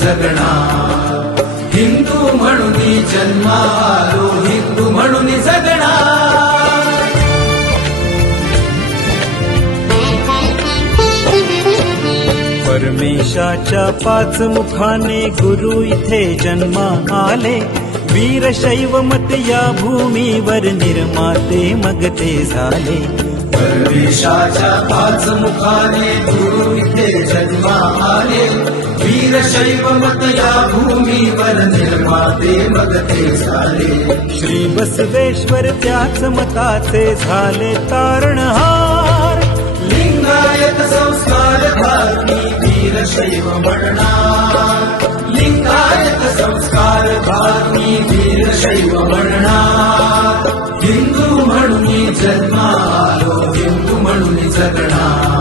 जगणार हिंदू म्हणून जन्मालो हिंदू म्हणून जगणार परमेशाच्या पाच मुखाने गुरु इथे जन्मा आले. वीरशैव मत या भूमीवर निर्माते मग ते झाले. परमेशाच्या पाच मुखाने गुरु इथे वीरशैव मत या भूमीवर निर्माते मग ते झाले श्री बसवेश्वर त्याच मताचे झाले तारणहार. लिंगायत संस्कार भारती वीरशैव म्हणणार लिंगायत संस्कार भारती वीरशैव म्हणणार हिंदू म्हणून जन्मालो हिंदू म्हणून जगणार.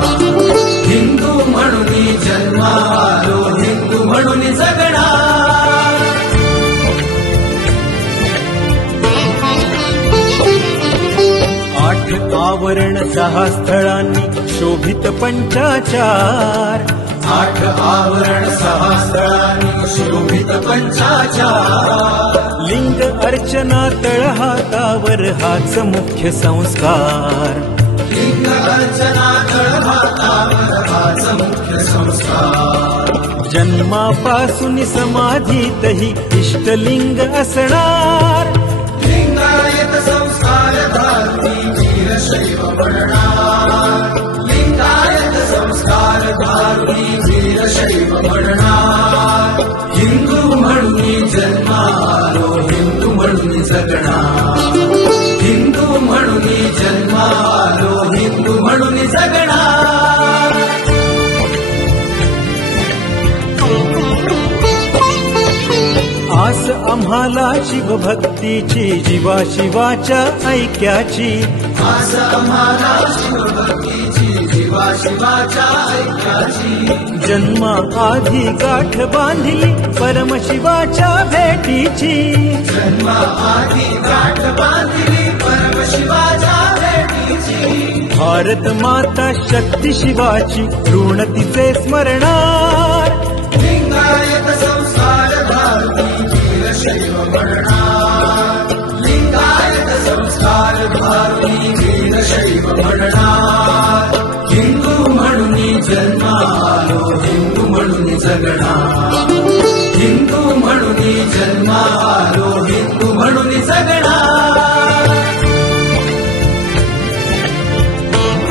आवरण सहा स्थळांनी शोभित पंचाचार. आठ आवरण सहा स्थळांनी शोभित पंचाचार. लिंग अर्चना तळहातावर हाच मुख्य संस्कार. लिंग अर्चना तळभातावर हाच मुख्य संस्कार. जन्मापासून समाधीतही इष्टलिंग असणार. वीरशैव म्हणणार लिंगायत संस्कार भारती वीरशैव म्हणणार हिंदू म्हणून जन्मालो हिंदू म्हणून जगणार हिंदू म्हणून जन्मालो हिंदू म्हणून जगणार आम्हाला शिवभक्तीची जीवा शिवाच्या ऐक्याची आम्हाला शिवभक्तीची जीवा शिवाच्या ऐक्याची. जन्मा आधी गाठ बांधली परमशिवाच्या भेटीची. जन्मा आधी गाठ बांधली परमशिवाच्या भेटीची. भारत माता शक्ती शिवाची ऋण तिचे स्मरणार वीरशैव म्हणणार लिंगायत संस्कार भारती वीरशैव म्हणणार हिंदू म्हणून जन्मालो हिंदू